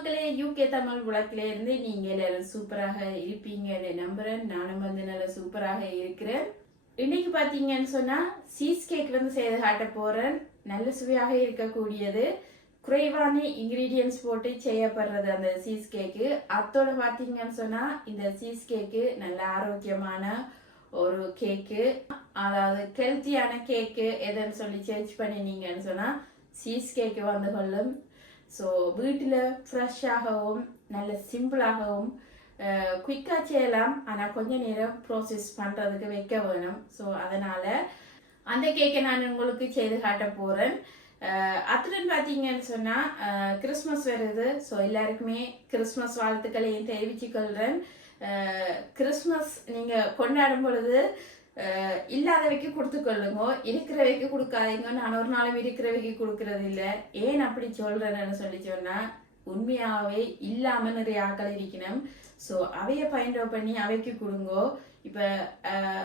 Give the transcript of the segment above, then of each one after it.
மக்களே யூகே தமிழ் உலகில இருந்து நீங்க எல்லாரும் சூப்பராக இருப்பீங்கன்னு நம்புறேன். நானும் வந்து நல்லா சூப்பராக இருக்கிறேன். இன்னைக்கு பாத்தீங்கன்னு சொன்னா சீஸ் கேக் வந்து செய்து காட்ட போறேன். நல்ல சுவையாக இருக்கக்கூடியது. குறைவான இன்கிரீடியன்ஸ் போட்டு செய்யப்படுறது அந்த சீஸ் கேக்கு அத்தோட பாத்தீங்கன்னு சொன்னா இந்த சீஸ் கேக்கு நல்ல ஆரோக்கியமான ஒரு கேக்கு அதாவது ஹெல்த்தியான கேக்கு எதுன்னு சொல்லி சர்ச் பண்ணினீங்கன்னு சொன்னா சீஸ் கேக்கு வந்து கொள்ளும். ஸோ வீட்டில் ஃப்ரெஷ்ஷாகவும் நல்ல சிம்பிளாகவும் குயிக்காக செய்யலாம். ஆனால் கொஞ்ச நேரம் ப்ரோசஸ் பண்ணுறதுக்கு வைக்க வேணும். ஸோ அதனால் அந்த கேக்கை நான் உங்களுக்கு செய்து காட்ட போகிறேன் அத்துடன் பார்த்தீங்கன்னு சொன்னால் கிறிஸ்மஸ் வருது. ஸோ எல்லாருக்குமே கிறிஸ்மஸ் வாழ்த்துக்களையும் தெரிவிச்சுக்கொள்கிறேன் கிறிஸ்மஸ் நீங்கள் கொண்டாடும் பொழுது இல்லாதவைக்கு கொடுத்துக்கொள்ளுங்க இருக்கிறவைக்கு கொடுக்காதீங்க. நான் ஒரு நாளும் இருக்கிறவைக்கு கொடுக்கறது இல்லை ஏன் அப்படி சொல்றேன்னு சொல்லி சொன்னா உண்மையாகவே இல்லாம நிறைய ஆக்கள் இருக்கணும். ஸோ அவைய பயன்பட பண்ணி அவைக்கு கொடுங்கோ. இப்போ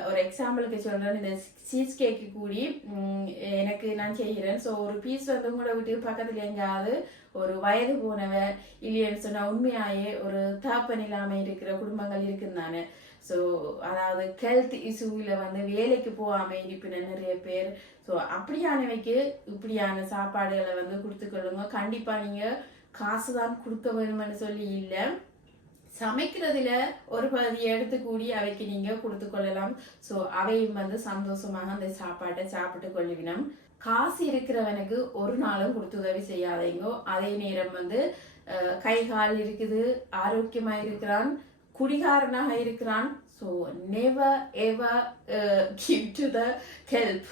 ஒரு எக்ஸாம்பிளுக்கு சொல்கிறேன் இந்த சீஸ் கேக்கு கூடி எனக்கு நான் செய்கிறேன். ஸோ ஒரு பீஸ் வந்து உங்களோட வீட்டுக்கு பக்கத்தில் எங்கேயாவது ஒரு வயது போனவ இல்லையன்னு சொன்னால் உண்மையாயே ஒரு தாப்பன் இல்லாமல் இருக்கிற குடும்பங்கள் இருக்குன்னு தானே. ஸோ அதாவது ஹெல்த் இஷ்யூவில் வந்து வேலைக்கு போகாமல் இருப்பின நிறைய பேர். ஸோ அப்படியானவைக்கு இப்படியான சாப்பாடுகளை வந்து கொடுத்துக்கொள்ளுங்க கண்டிப்பாக நீங்கள் காசு தான் கொடுக்க வேணும்னு சொல்லி இல்லை. சமைக்கிறதுல ஒரு பகுதி எடுத்து கூடி அவைக்கு நீங்கள் கொடுத்து கொள்ளலாம் ஸோ அவையும் வந்து சந்தோஷமாக அந்த சாப்பாட்டை சாப்பிட்டு கொள்ளுவினம். காசு இருக்கிறவனுக்கு ஒரு நாளும் கொடுத்து உதவி செய்யாதீங்கோ. அதே நேரம் வந்து கை கால் இருக்குது ஆரோக்கியமாக இருக்கிறான். குடிகாரனாக இருக்கிறான். So never ever give to the help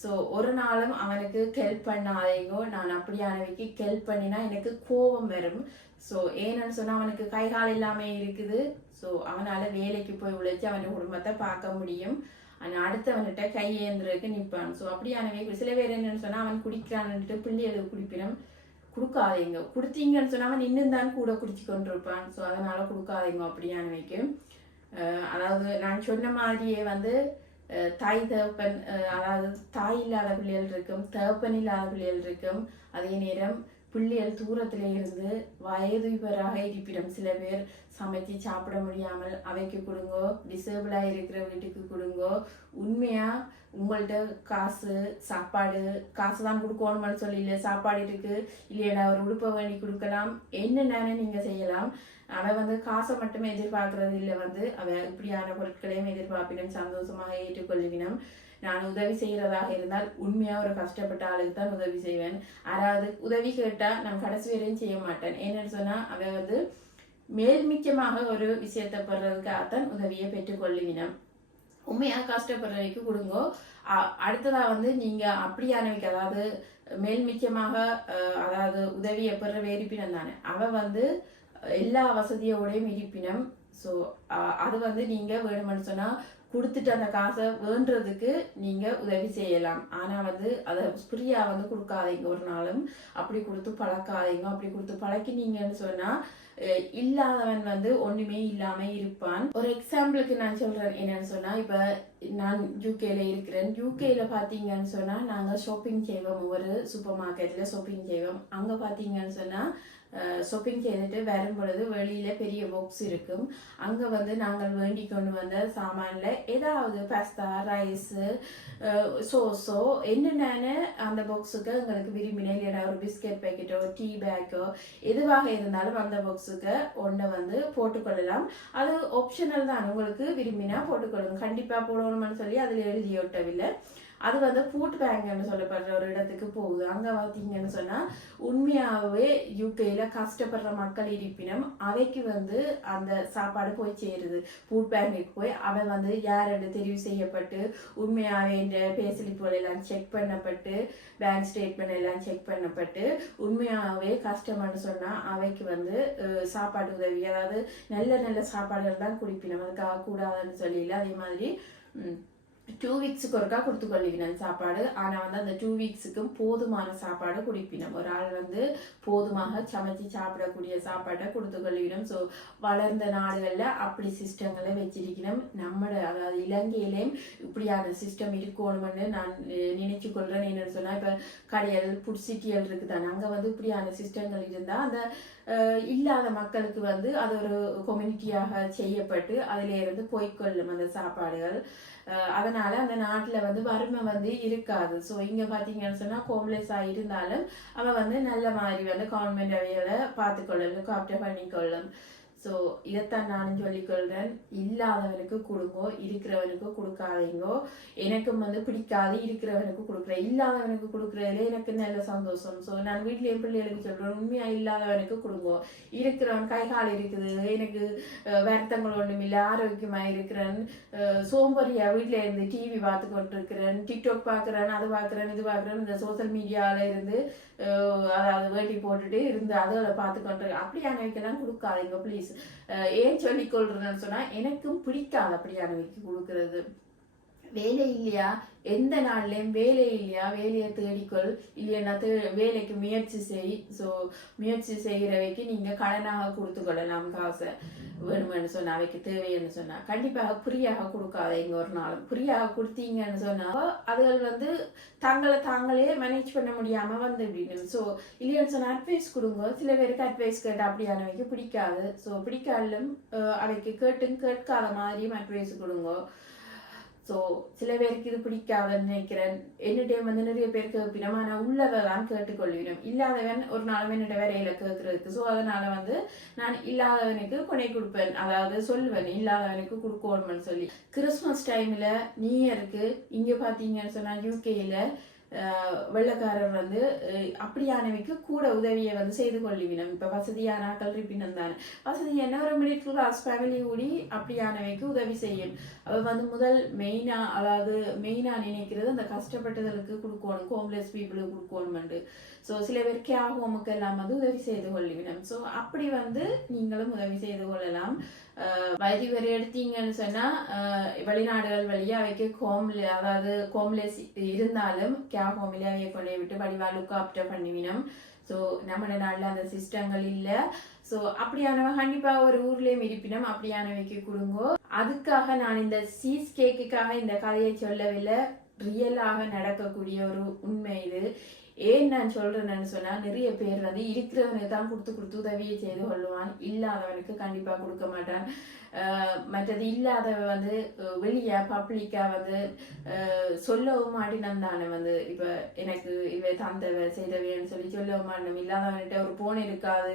so ஒரு நாளும் அவனுக்கு ஹெல்ப் பண்ணாதீங்கோ. நான் அப்படியானவைக்கு ஹெல்ப் பண்ணினா எனக்கு கோபம் வரும். ஸோ ஏன்னு சொன்னால் அவனுக்கு கை கால் இல்லாமல் இருக்குது. ஸோ அவனால் வேலைக்கு போய் உழைச்சி அவன் குடும்பத்தை பார்க்க முடியும். ஆனால் அடுத்தவன்கிட்ட கையேந்திரக்கு நிற்பான். ஸோ அப்படியானவை சில பேர் என்னன்னு சொன்னால் அவன் குடிக்கிறான்னுட்டு பிள்ளைகளுக்கு குடிப்பினும். கொடுக்காதீங்க. கொடுத்தீங்கன்னு சொன்னால் நின்று தான் கூட குடிச்சு கொண்டிருப்பான் ஸோ அதனால் கொடுக்காதீங்க அப்படியானவைக்கு அஹ் அதாவது நான் சொன்ன மாதிரியே வந்து தாய் தகப்பன் அதாவது தாய் இல்லாத பிள்ளைகள் இருக்கும் தகப்பன் இல்லாத பிள்ளைகள் இருக்கும். அதே நேரம் பிள்ளைகள் தூரத்தில் இருந்து வயதுபராக இருப்பிடம் சில பேர் சமைச்சு சாப்பிட முடியாமல் அவைக்கு கொடுங்கோ டிசேபிளாக இருக்கிற வீட்டுக்கு கொடுங்கோ. உண்மையாக உங்கள்கிட்ட காசு சாப்பாடு காசு தான் கொடுக்கணும்னு சொல்லி இல்லை சாப்பாடு இருக்கு. இல்லையா ஒரு உடுப்பை வேண்டி கொடுக்கலாம். என்னென்னு நீங்கள் செய்யலாம்? அவ வந்து காசை மட்டுமே எதிர்பார்க்கறது இல்லை வந்து அவ இப்படியான பொருட்களையும் எதிர்பார்ப்பினும் சந்தோஷமாக ஏற்றுக்கொள்வினும் நான் உதவி செய்யறதாக இருந்தால் உண்மையா ஒரு கஷ்டப்பட்ட ஆளுக்கு தான் உதவி செய்வேன். அதாவது உதவி கேட்டா நான் கடைசி வரையும் செய்ய மாட்டேன். என்னன்னு சொன்னா அவ வந்து மேல்மிக்கமாக ஒரு விஷயத்தை பெறதுக்காகத்தான் உதவியை பெற்றுக்கொள்ளுவினம் உண்மையாக கஷ்டப்படுறவைக்கு கொடுங்கோ. அடுத்ததாக அடுத்ததா வந்து நீங்க அப்படியானவைக்கு அதாவது மேல்மிக்கமாக அதாவது உதவியை பெற வேறுப்பினம் தானே. அவ வந்து எல்லா வசதியோடையும் இருப்பினம் ஸோ அது வந்து நீங்கள் வேணும்னு சொன்னால் கொடுத்துட்டு அந்த காசை வேண்டுறதுக்கு நீங்கள் உதவி செய்யலாம். ஆனால் வந்து அதை ஃப்ரீயாக வந்து கொடுக்காதீங்க ஒரு நாளும். அப்படி கொடுத்து பழக்காதீங்க. அப்படி கொடுத்து பழக்கினீங்கன்னு சொன்னால் இல்லாதவன் வந்து ஒன்றுமே இல்லாமல் இருப்பான். ஒரு எக்ஸாம்பிளுக்கு நான் சொல்கிறேன் என்னன்னு சொன்னால் இப்போ நான் யூகேல இருக்கிறேன். யூகேல பார்த்தீங்கன்னு சொன்னால் நாங்கள் ஷாப்பிங் செய்வோம். ஒரு சூப்பர் மார்க்கெட்டில் ஷாப்பிங் செய்வோம். அங்கே பார்த்தீங்கன்னு சொன்னால் ஷாப்பிங் செய்துட்டு வரும் பொழுது வெளியில் பெரிய பாக்ஸ் இருக்கும். அங்கே வந்து நாங்கள் வேண்டி கொண்டு வந்த சாமானில் ஏதாவது பாஸ்தா ரைஸு சோஸோ என்னென்ன அந்த பாக்ஸுக்கு எங்களுக்கு விரும்பின இல்லைனா ஒரு பிஸ்கெட் பேக்கெட்டோ டீ பேக்கோ எதுவாக இருந்தாலும் அந்த பாக்ஸுக்கு ஒன்றை வந்து போட்டுக்கொள்ளலாம் அது ஆப்ஷனல் தான். உங்களுக்கு விரும்பினா போட்டுக்கொள்ளும் கண்டிப்பாக போடணும்னு சொல்லி அதில் எழுதி ஒட்டவில்லை அது வந்து ஃபுட் பேங்க்னு சொல்லப்படுற ஒரு இடத்துக்கு போகுது. அங்க பார்த்தீங்கன்னு சொன்னா உண்மையாகவே யூகேல கஷ்டப்படுற மக்கள் இருப்பினும் அவைக்கு வந்து அந்த சாப்பாடு போய் சேருது. ஃபுட் பேங்குக்கு போய் அவன் வந்து யார் தெரிவு செய்யப்பட்டு உண்மையாகவே இந்த பேசலிப்புகள் எல்லாம் செக் பண்ணப்பட்டு பேங்க் ஸ்டேட்மெண்ட் எல்லாம் செக் பண்ணப்பட்டு உண்மையாகவே கஷ்டம்னு சொன்னா அவைக்கு வந்து சாப்பாடு உதவி அதாவது நல்ல நல்ல சாப்பாடுகள் தான் குடிப்பினோம். அதுக்காக கூடாதுன்னு சொல்லல அதே மாதிரி டூ வீக்ஸுக்கு ஒருக்கா கொடுத்து கொள்ளிக்கணும் சாப்பாடு. ஆனால் வந்து அந்த டூ வீக்ஸுக்கும் போதுமான சாப்பாடு குடிப்பினோம். ஒரு ஆள் வந்து போதுமாக சமைச்சு சாப்பிடக்கூடிய சாப்பாட்டை கொடுத்து கொள்ளிக்கணும் ஸோ வளர்ந்த நாடுகளில் அப்படி சிஸ்டங்களை வச்சிருக்கணும் நம்மளோட அதாவது இலங்கையிலேயும் இப்படியான சிஸ்டம் இருக்கணும்னு நான் நினைச்சு கொள்கிறேன் என்னன்னு சொன்னால் இப்போ கடையல் புட்சிட்டியல் இருக்குதானே. அங்கே வந்து இப்படியான சிஸ்டங்கள் இருந்தால் அந்த இல்லாத மக்களுக்கு வந்து அது ஒரு கொம்யூனிட்டியாக செய்யப்பட்டு அதிலேருந்து போய்க்கொள்ளும் அந்த சாப்பாடுகள். அதனால அந்த நாட்டில் வந்து வறுமை வந்து இருக்காது. ஸோ இங்கே பார்த்தீங்கன்னு சொன்னால் ஹோம்லெஸ்ஸாக இருந்தாலும் அவன் வந்து நல்ல மாதிரி வந்து கவர்மெண்ட் அவைகளை பார்த்துக்கொள்ளலும் காப்டர் பண்ணிக்கொள்ளும் ஸோ இதைத்தான் நானும் சொல்லிக்கொள்கிறேன் இல்லாதவனுக்கு கொடுங்கோ இருக்கிறவனுக்கு கொடுக்காதீங்கோ. எனக்கும் வந்து பிடிக்காது இருக்கிறவனுக்கு கொடுக்குறேன் இல்லாதவனுக்கு கொடுக்குறதுல எனக்கு நல்ல சந்தோஷம். ஸோ நான் வீட்டில் என் பிள்ளைகளுக்கு சொல்கிறேன் உண்மையாக இல்லாதவனுக்கு கொடுங்கோ. இருக்கிறவன் கை கால் இருக்குது எனக்கு வருத்தங்கள் ஒன்றும் இல்லை ஆரோக்கியமாக இருக்கிறேன். அஹ், சோம்பேறியா வீட்டில் இருந்து டிவி பார்த்து கொண்டிருக்கிறேன் டிக்டாக் பார்க்குறேன் அது பார்க்குறேன் இது பார்க்குறேன் இந்த சோஷியல் மீடியாவில் இருந்து அதாவது வேட்டி போட்டுட்டு இருந்து அதை பார்த்து கொண்டிருக்கேன் வைக்கலாம் கொடுக்காதீங்க ப்ளீஸ் ஏன் சொல்லிக் கொள்றதுன்னு சொன்னால் எனக்கும் பிடிக்காது அப்படியானவைக்கு கொடுக்கறது. வேலை இல்லையா? எந்த நாள்லயும் வேலை இல்லையா? வேலையை தேடிக்கொள். இல்லைன்னா தே- வேலைக்கு முயற்சி செய். ஸோ முயற்சி செய்கிறவைக்கு நீங்க கடனாக கொடுத்து கொள்ளலாம் காசை வேணுமென்னு சொன்னா அவைக்கு தேவைன்னு சொன்னா. கண்டிப்பாக ஃப்ரீயாக கொடுக்காதீங்க ஒரு நாள் ஃப்ரீயாக கொடுத்தீங்கன்னு சொன்னா அதுகள் வந்து தங்களை தாங்களே மேனேஜ் பண்ண முடியாம வந்து அப்படின்னு ஸோ இல்லைன்னு சொன்னா அட்வைஸ் கொடுங்க. சில பேருக்கு அட்வைஸ் கேட்டு அப்படியானவைக்கு பிடிக்காது. ஸோ பிடிக்காலும் அஹ், அவைக்கு கேட்டும் கேட்காத மாதிரியும் அட்வைஸ் கொடுங்க. ஸோ சில பேருக்கு இது பிடிக்காதுன்னு நினைக்கிறேன். என்னிட்ட வந்து நிறைய பேருக்கு கேட்பினோம் ஆனால் உள்ளதை தான் கேட்டுக்கொள்வினோம் இல்லாதவன் ஒரு நாளும் என்னோட வேலையில கேட்கறதுக்கு. ஸோ அதனால வந்து நான் இல்லாதவனுக்கு கொடை கொடுப்பேன். அதாவது சொல்லுவேன் இல்லாதவனுக்கு கொடுக்கணும்னு சொல்லி. கிறிஸ்மஸ் டைம்ல நியூ இயருக்கு இங்க பாத்தீங்கன்னு சொன்னா யூகேல வெள்ளக்காரர் வந்து அப்படியானவைக்கு கூட உதவியை வந்து செய்து கொள்ளிவினம். இப்போ வசதியான ஆக்கள் இருப்பினம் தானே. வசதி என்ன ஒரு மிடில் கிளாஸ் ஃபேமிலி கூடி அப்படியானவைக்கு உதவி செய்யும். அவள் வந்து முதல் மெயினா அதாவது மெயினா நினைக்கிறது அந்த கஷ்டப்பட்டதற்கு கொடுக்கணும் ஹோம்லெஸ் பீப்புளுக்கு கொடுக்கணும்ண்டு. ஸோ சில பேர் கேர் ஹோமுக்கு எல்லாம் வந்து உதவி செய்து கொள்ளிவிடும். ஸோ அப்படி வந்து நீங்களும் உதவி செய்து கொள்ளலாம். வயது வரை எடுத்தீங்கன்னு சொன்னா அஹ் வெளிநாடுகள் வழியாக அவைக்கு ஹோம்ல அதாவது ஹோம்லெஸ் இருந்தாலும் கேர் ஹோம்ல அவையை கொண்டு விட்டு வடிவா லுக் ஆப்டர் பண்ணிவிடும். ஸோ நம்ம நாட்டில் அந்த சிஸ்டங்கள் இல்லை. ஸோ அப்படியானவ கண்டிப்பாக ஒரு ஊர்லேயும் இருப்பினம் அப்படியானவைக்கு கொடுங்கோ. அதுக்காக நான் இந்த சீஸ் கேக்குக்காக இந்த கதையை சொல்லவில்லை. ரியலாக நடக்கக்கூடிய ஒரு உண்மை இது. ஏன் நான் சொல்றேன்னு சொன்னா நிறைய பேர் வந்து இருக்கிறவங்க தான் கொடுத்து கொடுத்து உதவியை செய்து கொள்ளுவான். இல்லாதவனுக்கு கண்டிப்பா கொடுக்க மாட்டான். மற்றது இல்லாத வந்து வெளிய பப்ளிக்கா வந்து சொல்லவும் மாட்டினம் தானே வந்து. இப்ப எனக்கு இவ தந்தவ செய்தவைன்னு சொல்லி சொல்லவும் மாட்டினம் இல்லாதவன்கிட்ட ஒரு போன் இருக்காது.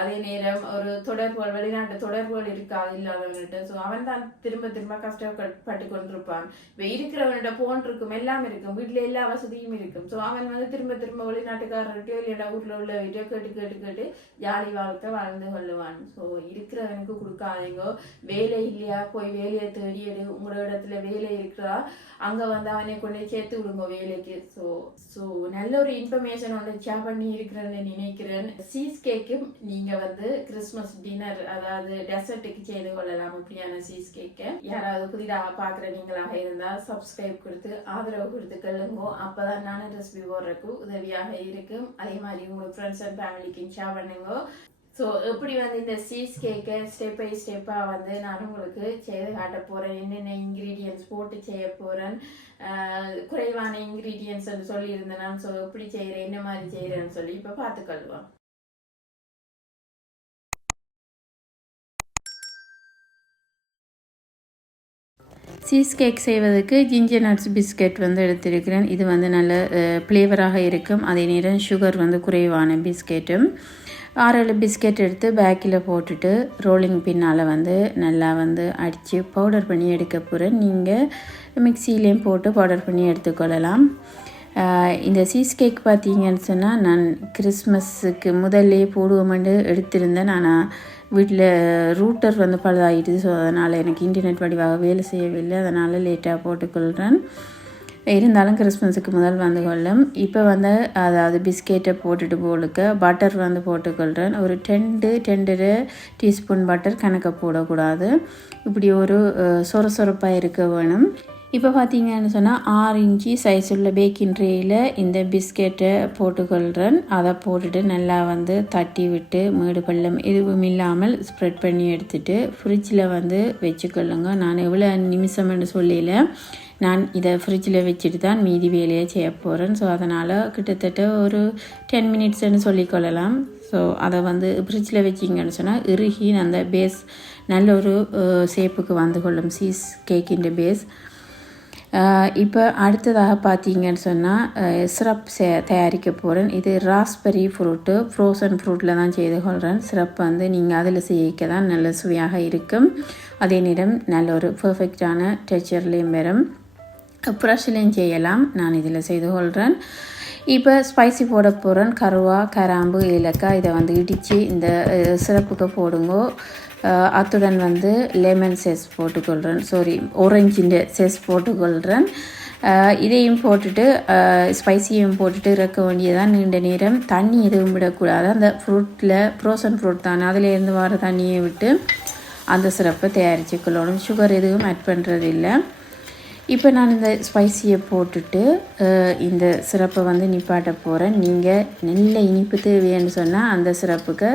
அதே நேரம் ஒரு தொடர்புகள் வெளிநாட்டு தொடர்புகள் இருக்காது இல்லாதவன்கிட்ட. ஸோ அவன் தான் திரும்ப திரும்ப கஷ்டப்பட்டு கொண்டிருப்பான். இப்ப இருக்கிறவன்கிட்ட போன் இருக்கும் எல்லாம் இருக்கும். வீட்டுல எல்லா வசதியும் இருக்கும். ஸோ அவன் வந்து திரும்ப திரும்ப வெளிநாட்டுக்காரர்கிட்டயோ இல்லைடா ஊர்ல உள்ள கேட்டு கேட்டு கேட்டு ஜாலி வாழ்க்கை வாழ்ந்து கொள்ளுவான். ஸோ இருக்கிறவனுக்கு கொடுக்காதீங்கோ. வேலை இல்லையா? போய் வேலையை தேடி எடு. உங்களோட இடத்துல வேலை இருக்கிறா? அங்க வந்து அவனை கொண்டு சேர்த்து விடுங்க வேலைக்கு. ஸோ ஸோ நல்ல ஒரு இன்ஃபர்மேஷன் வந்து ஷேர் பண்ணி இருக்கிறேன்னு நினைக்கிறேன். சீஸ் கேக்கும் நீங்க வந்து கிறிஸ்மஸ் டின்னர் அதாவது டெசர்ட்டுக்கு செய்து கொள்ளலாம் அப்படியான சீஸ் கேக்கை யாராவது புதிதாக பார்க்குற நீங்களாக இருந்தால் சப்ஸ்கிரைப் கொடுத்து ஆதரவு கொடுத்து கொள்ளுங்க. அப்பதான் நானும் ரெசிபி உங்களுக்கு உதவியாக இருக்கும். அதே மாதிரி உங்க ஃப்ரெண்ட்ஸ் அண்ட் ஃபேமிலிக்கு ஷேர் பண்ணுங்க. ஸோ எப்படி வந்து இந்த சீஸ் கேக்கை ஸ்டெப் பை ஸ்டெப்பாக வந்து நான் உங்களுக்கு செய்து காட்ட போகிறேன் என்னென்ன இன்க்ரீடியன்ஸ் போட்டு செய்ய போகிறேன் குறைவான இன்க்ரீடியன்ஸ் சொல்லியிருந்தேன். நான் ஸோ எப்படி செய்கிறேன் என்ன மாதிரி செய்கிறேன்னு சொல்லி இப்போ பார்த்துக்கொள்வோம். சீஸ் கேக் செய்வதற்கு ஜிஞ்சர் நட்ஸ் பிஸ்கட் வந்து எடுத்திருக்கிறேன். இது வந்து நல்ல ஃப்ளேவராக இருக்கும். அதே நேரம் சுகர் வந்து குறைவான பிஸ்கெட்டும் ஆறேழு பிஸ்கெட் எடுத்து பேக்கில் போட்டுட்டு ரோலிங் பின்னால் வந்து நல்லா வந்து அடித்து பவுடர் பண்ணி எடுக்க போகிறேன் நீங்கள் மிக்சியிலையும் போட்டு பவுடர் பண்ணி எடுத்துக்கொள்ளலாம். இந்த சீஸ் கேக் பார்த்தீங்கன்னு சொன்னால் நான் கிறிஸ்மஸுக்கு முதல்லே போடுவோமெண்டு எடுத்திருந்தேன். ஆனால் வீட்டில் ரூட்டர் வந்து பழுதாகிட்டு ஸோ அதனால் எனக்கு இன்டர்நெட் வடிவாக வேலை செய்யவில்லை. அதனால் லேட்டாக போட்டுக்கொள்கிறேன் இருந்தாலும் கிறிஸ்மஸுக்கு முதல் வந்து கொள்ளும். இப்போ வந்து அதாவது பிஸ்கெட்டை போட்டுட்டு போலுக்கு பட்டர் வந்து போட்டுக்கொள்கிறேன் ஒரு டெண்டு டெண்டரு டீஸ்பூன் பட்டர் கணக்க போடக்கூடாது. இப்படி ஒரு சொர சொரப்பாக இருக்க வேணும். இப்போ பார்த்தீங்கன்னு சொன்னால் ஆறு இன்ச்சி சைஸ் உள்ள பேக்கிங் ட்ரேயில் இந்த பிஸ்கெட்டை போட்டுக்கொள்கிறேன் அதை போட்டுட்டு நல்லா வந்து தட்டி விட்டு மேடு பள்ளம் எதுவும் இல்லாமல் ஸ்ப்ரெட் பண்ணி எடுத்துட்டு ஃப்ரிட்ஜில் வந்து வச்சுக்கொள்ளுங்க. நான் எவ்வளோ நிமிஷம்னு சொல்லல. நான் இதை ஃப்ரிட்ஜில் வச்சுட்டு தான் மீதி வேலையை செய்ய போகிறேன் ஸோ அதனால் கிட்டத்தட்ட ஒரு டென் மினிட்ஸ்னு சொல்லிக்கொள்ளலாம் ஸோ அதை வந்து ஃப்ரிட்ஜில் வச்சிங்கன்னு சொன்னால் இறுகி அந்த பேஸ் நல்ல ஒரு ஷேப்புக்கு வந்து கொள்ளும். சீஸ் கேக்கின்ற பேஸ் இப்போ அடுத்ததாக பார்த்தீங்கன்னு சொன்னால் சிரப் சே தயாரிக்க போகிறேன் இது ராஸ்பெரி ஃப்ரூட்டு ஃப்ரோசன் ஃப்ரூட்டில் தான் செய்து கொள்கிறேன் சிரப் வந்து நீங்கள் அதில் செய்யிக்க தான் நல்ல சுவையாக இருக்கும். அதே நேரம் நல்ல ஒரு பர்ஃபெக்டான டெக்சர்லேயும் வரும். ப்ரஷ்லேயும் செய்யலாம். நான் இதில் செய்து கொள்கிறேன் இப்போ ஸ்பைசி போட போகிறேன் கருவா கராம்பு ஏலக்காய் இதை வந்து இடித்து இந்த சிறப்புக்கு போடுங்கோ. அத்துடன் வந்து லெமன் சேஸ் போட்டுக்கொள்கிறேன் சாரி ஓரஞ்சிൻ്റെ சேஸ் போட்டுக்கொள்கிறேன் இதையும் போட்டுட்டு ஸ்பைசியும் போட்டுட்டு இறக்க வேண்டியதான் நீண்ட நேரம். தண்ணி எதுவும் விடக்கூடாது. அந்த ஃப்ரூட்டில் ஃப்ரோசன் ஃப்ரூட் தானே. அதிலேருந்து வர தண்ணியை விட்டு அந்த சிறப்பை தயாரிச்சுக்கொள்ளணும். சுகர் எதுவும் ஆட் பண்ணுறது இல்லை இப்போ நான் இந்த ஸ்பைசியை போட்டுட்டு இந்த சிறப்பை வந்து நிப்பாட்ட போகிறேன் நீங்கள் நல்ல இனிப்பு தேவைன்னு சொன்னால் அந்த சிறப்புக்கு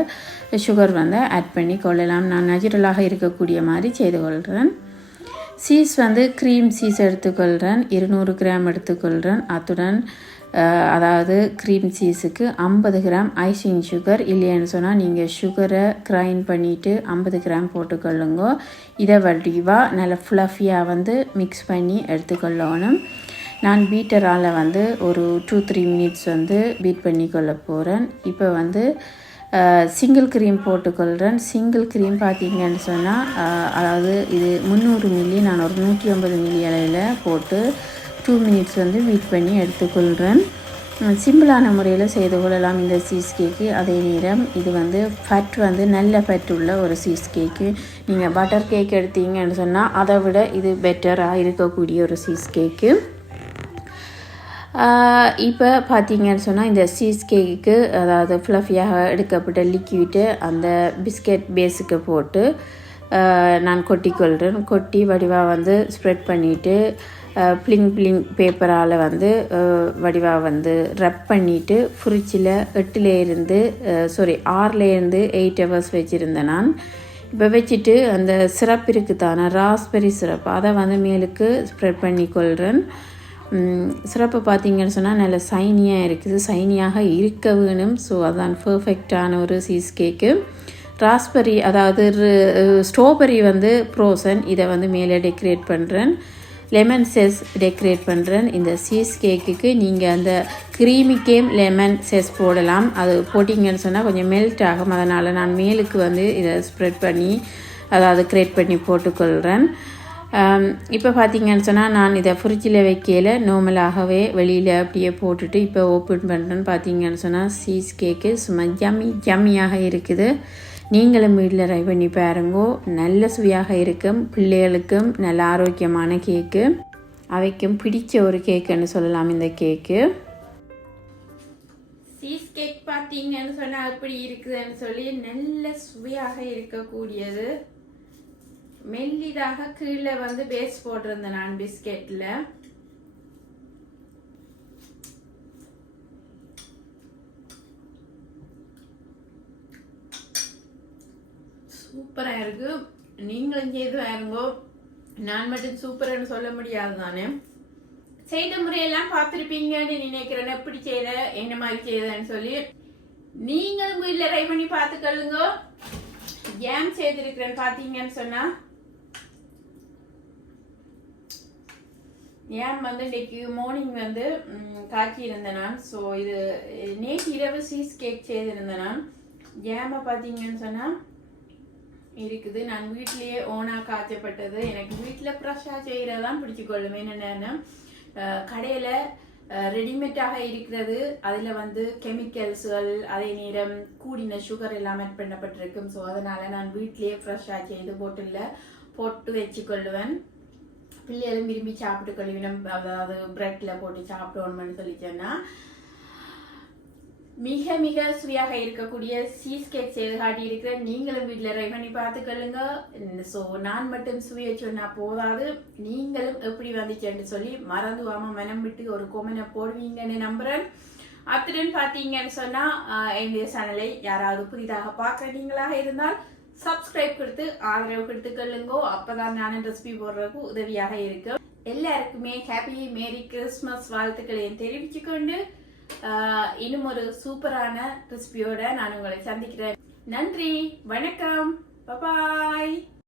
சுகர் வந்து ஆட் பண்ணி கொள்ளலாம். நான் நேச்சுரலாக இருக்கக்கூடிய மாதிரி செய்து கொள்கிறேன் சீஸ் வந்து க்ரீம் சீஸ் எடுத்துக்கொள்கிறேன் இருநூறு கிராம் எடுத்துக்கொள்கிறேன் அத்துடன் அதாவது க்ரீம் சீஸுக்கு ஐம்பது கிராம் ஐசிங் சுகர் இல்லைன்னு சொன்னால் நீங்கள் சுகரை கிரைண்ட் பண்ணிவிட்டு ஐம்பது கிராம் போட்டுக்கொள்ளுங்க. இதை வடிவாக நல்ல ஃப்ளஃபியாக வந்து மிக்ஸ் பண்ணி எடுத்துக்கொள்ளணும். நான் பீட்டரால் வந்து ஒரு டூ த்ரீ மினிட்ஸ் வந்து பீட் பண்ணிக்கொள்ள போகிறேன் இப்போ வந்து சிங்கிள் க்ரீம் போட்டுக்கொள்கிறேன் சிங்கிள் க்ரீம் பார்த்தீங்கன்னு சொன்னால் அதாவது இது முந்நூறு மில்லி நான் ஒரு நூற்றி ஐம்பது மில்லி அளவில் போட்டு டூ மினிட்ஸ் வந்து வீட் பண்ணி எடுத்துக்கொள்கிறேன். சிம்பிளான முறையில் செய்து கொள்ளலாம் இந்த சீஸ் கேக்கு அதே நேரம் இது வந்து ஃபட் வந்து நல்ல ஃபட் உள்ள ஒரு சீஸ் கேக்கு நீங்கள் பட்டர் கேக் எடுத்தீங்கன்னு சொன்னால் அதை விட இது பெட்டராக இருக்கக்கூடிய ஒரு சீஸ் கேக்கு இப்போ பார்த்தீங்கன்னு சொன்னால் இந்த சீஸ் கேக்கு அதாவது ஃப்ளஃபியாக எடுக்கப்பட்ட லிக்விட்டு அந்த பிஸ்கெட் பேஸுக்கு போட்டு நான் கொட்டிக்கொள்கிறேன். கொட்டி வடிவாக வந்து ஸ்ப்ரெட் பண்ணிவிட்டு ப்ளிங் பிளிங் பேப்பரால் வந்து வடிவாக வந்து ரப் பண்ணிவிட்டு ஃப்ரிட்ஜில் எட்டுலேருந்து சாரி ஆறுலேருந்து எயிட் ஹவர்ஸ் வச்சுருந்தேன் நான். இப்போ வச்சுட்டு அந்த சிரப் இருக்குது தானே ராஸ்பெரி சிரப். அதை வந்து மேலுக்கு ஸ்ப்ரெட் பண்ணி கொள்கிறேன் சிறப்பு பார்த்தீங்கன்னு சொன்னால் நல்ல சைனியாக இருக்குது. சைனியாக இருக்க வேணும் ஸோ அதான் பர்ஃபெக்டான ஒரு சீஸ் கேக்கு ராஸ்பெரி அதாவது ஸ்ட்ராபெரி வந்து ப்ரோசன் இதை வந்து மேலே டெக்கரேட் பண்ணுறேன் லெமன் செஸ் டெக்கரேட் பண்ணுறேன் இந்த சீஸ் கேக்குக்கு நீங்கள் அந்த க்ரீமிக்கேம் லெமன் செஸ் போடலாம். அது போட்டிங்கன்னு சொன்னால் கொஞ்சம் மெல்ட் ஆகும். அதனால் நான் மேலுக்கு வந்து இதை ஸ்ப்ரெட் பண்ணி அதாவது க்ரியேட் பண்ணி போட்டுக்கொள்கிறேன் இப்போ பார்த்தீங்கன்னு சொன்னால் நான் இதை ஃப்ரிட்ஜில் வைக்கல. நார்மலாகவே வெளியில் அப்படியே போட்டுட்டு இப்போ ஓப்பன் பண்ணுறேன்னு பார்த்தீங்கன்னு சொன்னால் சீஸ் கேக்கு சும்மா ஜம்மி ஜம்மியாக இருக்குது. நீங்களும் வீட்டில் ட்ரை பண்ணி பாருங்கோ. நல்ல சுவையாக இருக்கும். பிள்ளைகளுக்கும் நல்ல ஆரோக்கியமான கேக்கு அவைக்கும் பிடிச்ச ஒரு கேக்குன்னு சொல்லலாம் இந்த கேக்கு சீஸ் கேக் பார்த்தீங்கன்னு சொன்னால் அப்படி இருக்குதுன்னு சொல்லி நல்ல சுவையாக இருக்கக்கூடியது. மெல்லிதாக கீழே வந்து பேஸ் போட்டிருந்தேன் நான் பிஸ்கெட்டில் சூப்பராக இருக்குது நீங்களும் செய்து வாருங்கோ நான் மட்டும் சூப்பர்னு சொல்ல முடியாது தானே? செய்த முறையெல்லாம் பார்த்துருப்பீங்கன்னு நினைக்கிறேன். எப்படி செய்த என்ன மாதிரி செய்தன்னு சொல்லி. நீங்களும் வீட்டில் ட்ரை பண்ணி பார்த்துக்கொள்ளுங்க. ஏன் செய்திருக்கிறேன் பார்த்தீங்கன்னு சொன்னால் ஏன் வந்து இன்னைக்கு மார்னிங் வந்து காய்ச்சியிருந்தேன் நான். ஸோ இது நேற்று இரவு சீஸ் கேக் செய்திருந்தேன் நான் பார்த்தீங்கன்னு சொன்னால் இருக்குது. நான் வீட்டிலேயே ஓனாக காய்ச்சப்பட்டது. எனக்கு வீட்டில் ஃப்ரெஷ்ஷாக செய்கிறதான் பிடிச்சி கொள்ளும் என்னென்னா கடையில் ரெடிமேடாக இருக்கிறது. அதில் வந்து கெமிக்கல்ஸுகள் அதே நேரம் கூடின சுகர் எல்லாம் ஆட் பண்ணப்பட்டிருக்கும். ஸோ அதனால் நான் வீட்லேயே ஃப்ரெஷ்ஷாக செய்து போட்டில் போட்டு வச்சுக்கொள்ளுவேன். பிள்ளைகளும் விரும்பி சாப்பிட்டு கொள்ளுவினம் அதாவது பிரெட்டில் போட்டு சாப்பிடணும்னு சொல்லி சொன்னால் மிக மிக சுவையாக இருக்கக்கூடிய சீஸ் கேக் செய்து காட்டி நீங்களும் வீட்டில் ட்ரை பண்ணி பார்த்துக்கொள்ளுங்க. ஸோ நான் மட்டும் சுவையை சொன்னால் போதாது. நீங்களும் எப்படி வந்துச்சுன்னு சொல்லி மறந்து வாம மனம் விட்டு ஒரு கொமனை போடுவீங்கன்னு நம்புறேன். அத்துடன் பார்த்தீங்கன்னு சொன்னால் என்னுடைய சேனலை யாராவது புதிதாக பார்க்குறீங்களாக இருந்தால் சப்ஸ்கிரைப் கொடுத்து ஆதரவு கொடுத்துக்கொள்ளுங்கோ அப்போதான் நான் ரெசிபி போடுறதுக்கு உதவியாக இருக்கும். எல்லாருக்குமே ஹாப்பி மேரி கிறிஸ்மஸ் வாழ்த்துக்களையும் தெரிவிச்சுக்கொண்டு இன்னும் ஒரு சூப்பரான ரெசிபியோட நான் உங்களை சந்திக்கிறேன். நன்றி வணக்கம். பபாய்